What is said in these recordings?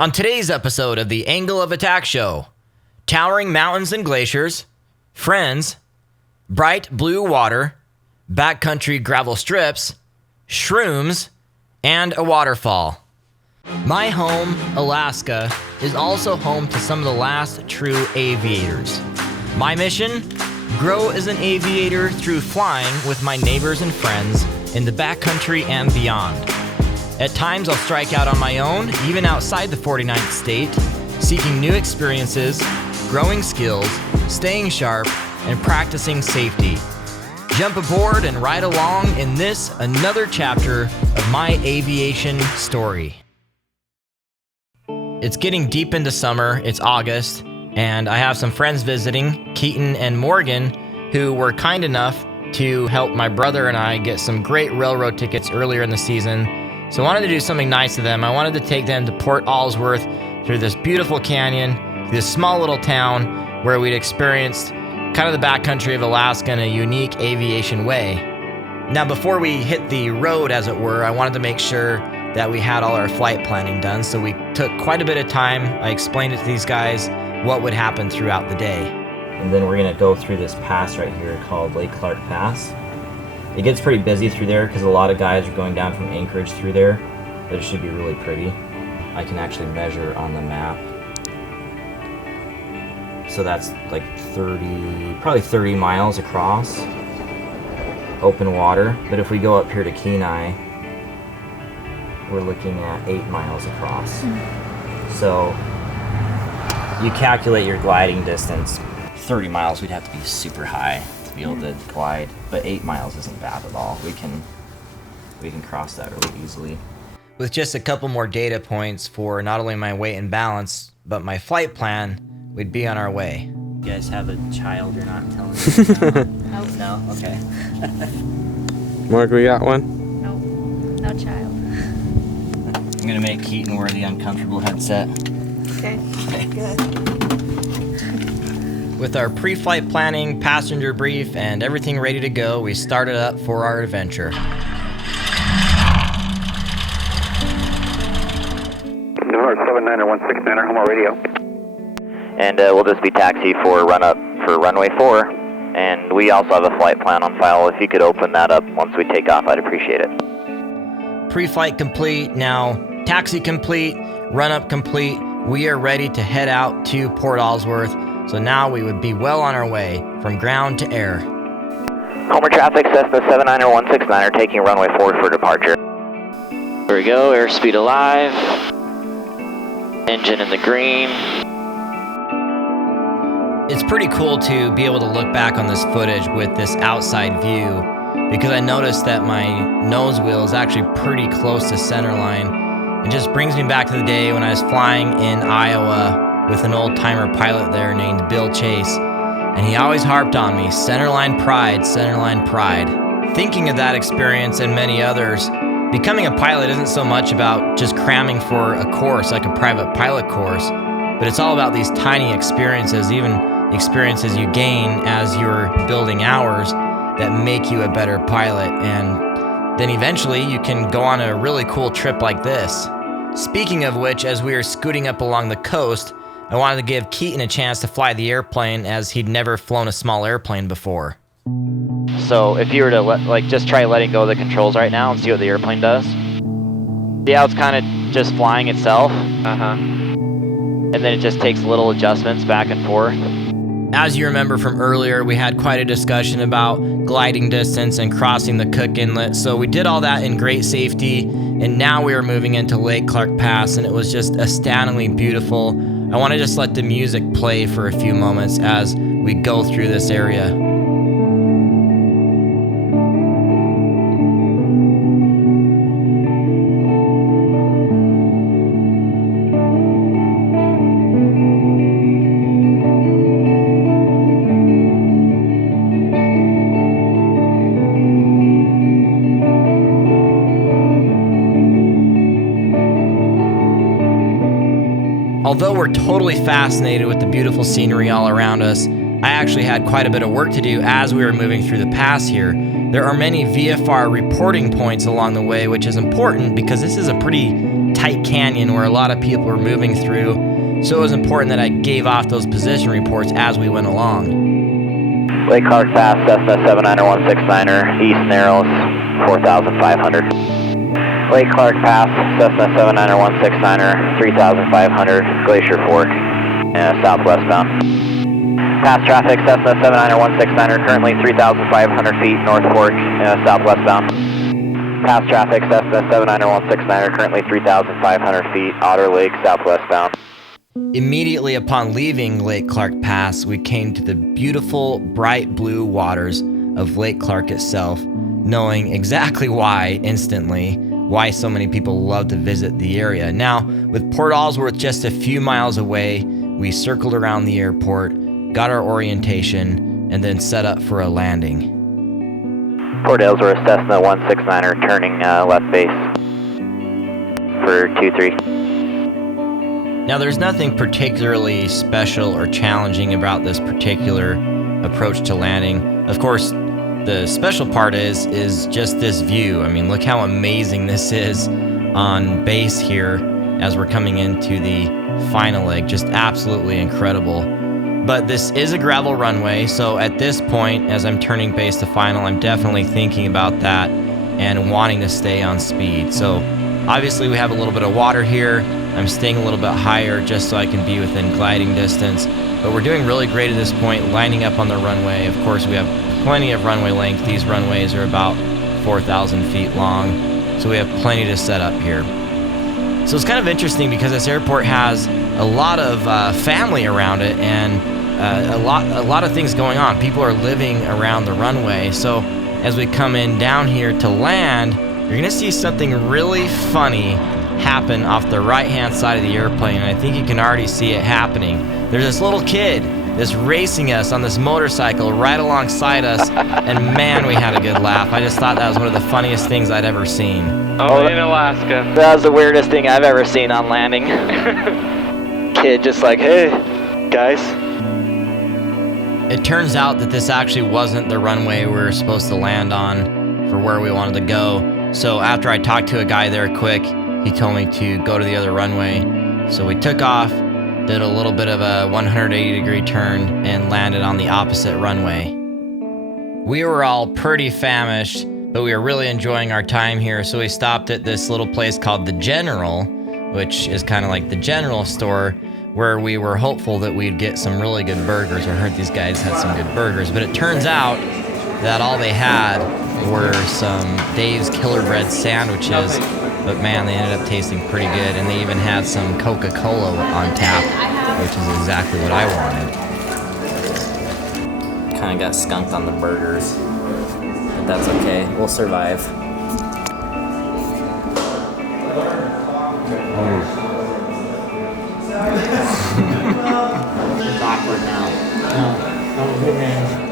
On today's episode of the Angle of Attack Show, towering mountains and glaciers, friends, bright blue water, backcountry gravel strips, shrooms, and a waterfall. My home, Alaska, is also home to some of the last true aviators. My mission? Grow as an aviator through flying with my neighbors and friends in the backcountry and beyond. At times I'll strike out on my own, even outside the 49th state, seeking new experiences, growing skills, staying sharp, and practicing safety. Jump aboard and ride along in this, another chapter of my aviation story. It's getting deep into summer, it's August, and I have some friends visiting, Keaton and Morgan, who were kind enough to help my brother and I get some great railroad tickets earlier in the season. So I wanted to do something nice to them. I wanted to take them to Port Alsworth through this beautiful canyon, this small little town where we'd experienced kind of the backcountry of Alaska in a unique aviation way. Now, before we hit the road, as it were, I wanted to make sure that we had all our flight planning done. So we took quite a bit of time. I explained it to these guys what would happen throughout the day. And then we're going to go through this pass right here called Lake Clark Pass. It gets pretty busy through there because a lot of guys are going down from Anchorage through there, but it should be really pretty. I can actually measure on the map. So that's like probably 30 miles across, open water. But if we go up here to Kenai, we're looking at 8 miles across. So you calculate your gliding distance. 30 miles, we'd have to be super high to be able to glide, but 8 miles isn't bad at all. We can cross that really easily. With just a couple more data points for not only my weight and balance, but my flight plan, we'd be on our way. You guys have a child you're not telling me? Nope. No? Okay. Mark, we got one? Nope. No child. I'm gonna make Keaton wear the uncomfortable headset. Okay. Good. With our pre-flight planning, passenger brief, and everything ready to go, we started up for our adventure. North 79er169er, home radio. And we'll just be taxi for run up for runway 4. And we also have a flight plan on file. If you could open that up once we take off, I'd appreciate it. Pre-flight complete, now taxi complete, run up complete. We are ready to head out to Port Alsworth. So now we would be well on our way from ground to air. Homer traffic, Cessna 79er169er taking runway 4 for departure. Here we go, airspeed alive. Engine in the green. It's pretty cool to be able to look back on this footage with this outside view, because I noticed that my nose wheel is actually pretty close to center line. It just brings me back to the day when I was flying in Iowa with an old-timer pilot there named Bill Chase, and he always harped on me, centerline pride, centerline pride. Thinking of that experience and many others, becoming a pilot isn't so much about just cramming for a course like a private pilot course, but it's all about these tiny experiences, even experiences you gain as you're building hours that make you a better pilot, and then eventually you can go on a really cool trip like this. Speaking of which, as we were scooting up along the coast, I wanted to give Keaton a chance to fly the airplane, as he'd never flown a small airplane before. So if you were to just try letting go of the controls right now and see what the airplane does. See how it's kind of just flying itself? And then it just takes little adjustments back and forth. As you remember from earlier, we had quite a discussion about gliding distance and crossing the Cook Inlet, so we did all that in great safety, and now we were moving into Lake Clark Pass, and it was just astoundingly beautiful. I want to just let the music play for a few moments as we go through this area. Although we're totally fascinated with the beautiful scenery all around us, I actually had quite a bit of work to do as we were moving through the pass here. There are many VFR reporting points along the way, which is important because this is a pretty tight canyon where a lot of people were moving through, so it was important that I gave off those position reports as we went along. Lake Clark Pass, Cessna 79er 169er, East Narrows, 4,500. Lake Clark Pass, Cessna 79er 169er, 3,500, Glacier Fork, southwestbound. Pass traffic, Cessna 79er 169er, currently 3,500 feet, North Fork, southwestbound. Pass traffic, Cessna 79er 169er, currently 3,500 feet, Otter Lake, southwestbound. Immediately upon leaving Lake Clark Pass, we came to the beautiful, bright blue waters of Lake Clark itself, knowing exactly why, instantly, why so many people love to visit the area. Now, with Port Alsworth just a few miles away, we circled around the airport, got our orientation, and then set up for a landing. Port Alsworth, Cessna 169er, turning left base for 23. Now, there's nothing particularly special or challenging about this particular approach to landing. Of course, the special part is just this view. I mean, look how amazing this is on base here as we're coming into the final leg. Just absolutely incredible. But this is a gravel runway, so at this point, as I'm turning base to final, I'm definitely thinking about that and wanting to stay on speed. So obviously we have a little bit of water here. I'm staying a little bit higher just so I can be within gliding distance. But we're doing really great at this point, lining up on the runway. Of course, we have plenty of runway length. These runways are about 4,000 feet long, so we have plenty to set up here. So it's kind of interesting because this airport has a lot of family around it and a lot of things going on. People are living around the runway. So as we come in down here to land, you're gonna see something really funny happen off the right-hand side of the airplane, and I think you can already see it happening. There's this little kid that's racing us on this motorcycle right alongside us, and man, we had a good laugh. I just thought that was one of the funniest things I'd ever seen. Only in Alaska. That was the weirdest thing I've ever seen on landing. Kid just like, hey, guys. It turns out that this actually wasn't the runway we were supposed to land on for where we wanted to go. So after I talked to a guy there quick, he told me to go to the other runway. So we took off, did a little bit of a 180-degree turn, and landed on the opposite runway. We were all pretty famished, but we were really enjoying our time here, so we stopped at this little place called The General, which is kind of like the general store, where we were hopeful that we'd get some really good burgers. I heard these guys had some good burgers, but it turns out that all they had were some Dave's Killer Bread sandwiches, but man, they ended up tasting pretty good, and they even had some Coca-Cola on tap, which is exactly what I wanted. Kind of got skunked on the burgers, but that's okay, we'll survive. It's awkward now. No, don't do that.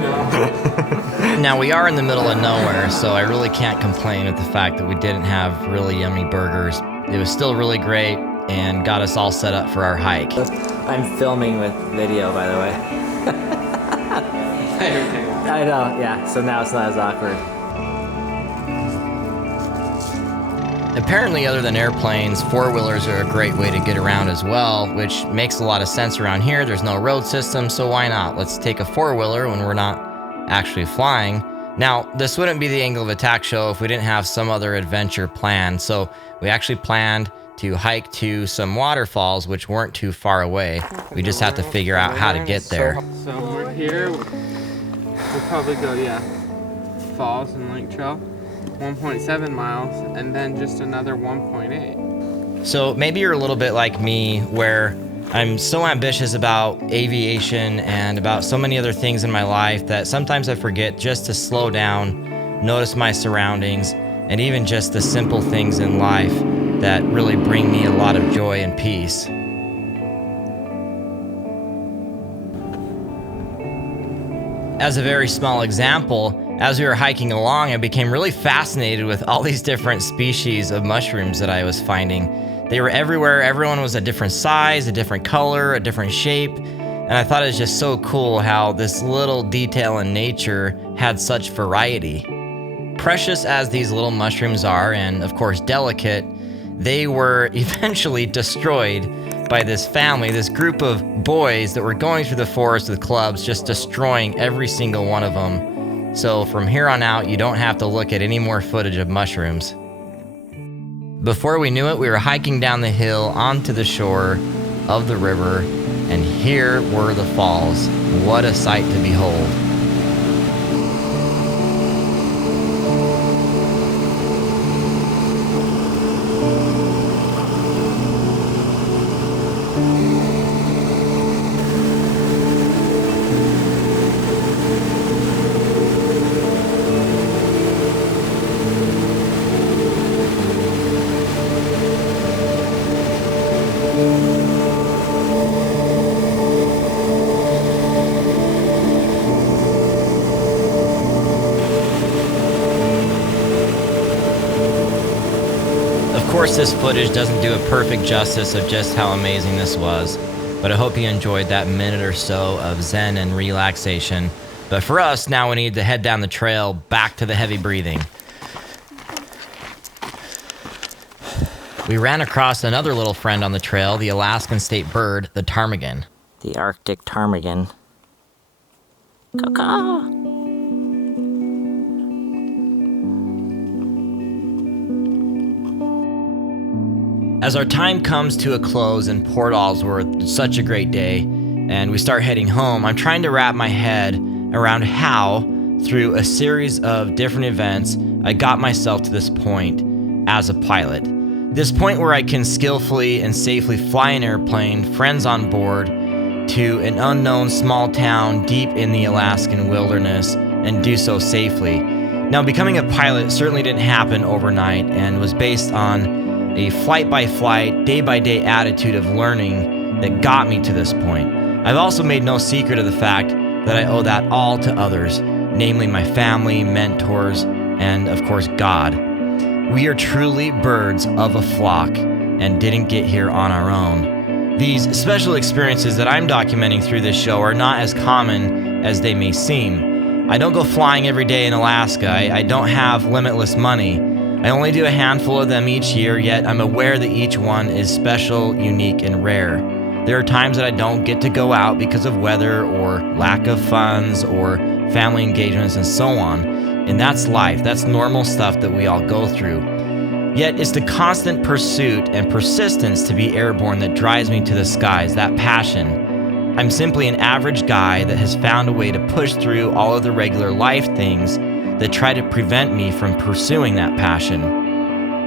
No. Now, we are in the middle of nowhere, so I really can't complain with the fact that we didn't have really yummy burgers. It was still really great and got us all set up for our hike. I'm filming with video, by the way. I know, yeah, so now it's not as awkward. Apparently, other than airplanes, four-wheelers are a great way to get around as well, which makes a lot of sense around here. There's no road system, so why not? Let's take a four-wheeler when we're not actually flying. Now, this wouldn't be the Angle of Attack show if we didn't have some other adventure planned, so we actually planned to hike to some waterfalls which weren't too far away. We just have to figure out how to get there. So we're here. We'll probably go, falls and lake trail. 1.7 miles, and then just another 1.8. So maybe you're a little bit like me, where I'm so ambitious about aviation and about so many other things in my life that sometimes I forget just to slow down, notice my surroundings, and even just the simple things in life that really bring me a lot of joy and peace. As a very small example, as we were hiking along, I became really fascinated with all these different species of mushrooms that I was finding. They were everywhere. Everyone was a different size, a different color, a different shape. And I thought it was just so cool how this little detail in nature had such variety. Precious as these little mushrooms are, and of course delicate, they were eventually destroyed by this family, this group of boys that were going through the forest with clubs, just destroying every single one of them. So from here on out, you don't have to look at any more footage of mushrooms. Before we knew it, we were hiking down the hill onto the shore of the river, and here were the falls. What a sight to behold. Of course, this footage doesn't do a perfect justice of just how amazing this was, but I hope you enjoyed that minute or so of zen and relaxation. But for us, now we need to head down the trail back to the heavy breathing. We ran across another little friend on the trail, the Alaskan state bird, the ptarmigan. The Arctic ptarmigan. Caw-caw. As our time comes to a close in Port Alsworth, it's such a great day, and we start heading home, I'm trying to wrap my head around how, through a series of different events, I got myself to this point as a pilot. This point where I can skillfully and safely fly an airplane, friends on board, to an unknown small town deep in the Alaskan wilderness, and do so safely. Now, becoming a pilot certainly didn't happen overnight and was based on a flight-by-flight, day-by-day attitude of learning that got me to this point. I've also made no secret of the fact that I owe that all to others, namely my family, mentors, and of course God. We are truly birds of a flock and didn't get here on our own. These special experiences that I'm documenting through this show are not as common as they may seem. I don't go flying every day in Alaska. I don't have limitless money. I only do a handful of them each year, yet I'm aware that each one is special, unique, and rare. There are times that I don't get to go out because of weather or lack of funds or family engagements and so on. And that's life. That's normal stuff that we all go through. Yet it's the constant pursuit and persistence to be airborne that drives me to the skies, that passion. I'm simply an average guy that has found a way to push through all of the regular life things that try to prevent me from pursuing that passion.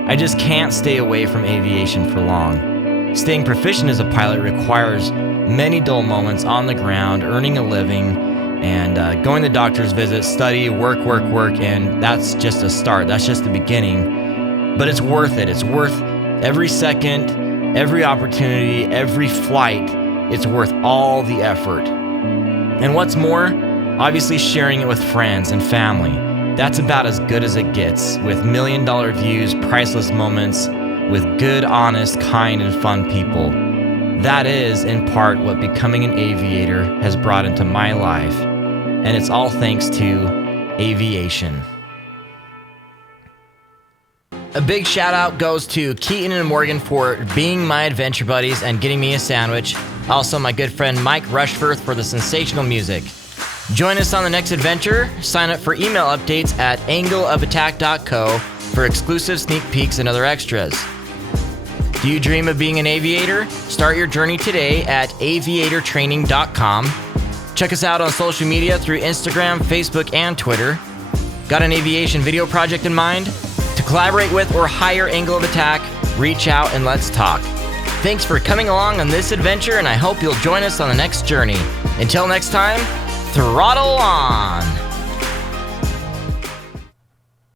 I just can't stay away from aviation for long. Staying proficient as a pilot requires many dull moments on the ground, earning a living, and going to doctor's visits, study, work, and that's just a start. That's just the beginning. But it's worth it. It's worth every second, every opportunity, every flight. It's worth all the effort. And what's more, obviously sharing it with friends and family. That's about as good as it gets, with million-dollar views, priceless moments, with good, honest, kind, and fun people. That is, in part, what becoming an aviator has brought into my life, and it's all thanks to aviation. A big shout out goes to Keaton and Morgan for being my adventure buddies and getting me a sandwich. Also, my good friend Mike Rushforth for the sensational music. Join us on the next adventure. Sign up for email updates at angleofattack.co for exclusive sneak peeks and other extras. Do you dream of being an aviator? Start your journey today at aviatortraining.com. Check us out on social media through Instagram, Facebook, and Twitter. Got an aviation video project in mind? To collaborate with or hire Angle of Attack, reach out and let's talk. Thanks for coming along on this adventure, and I hope you'll join us on the next journey. Until next time, throttle on!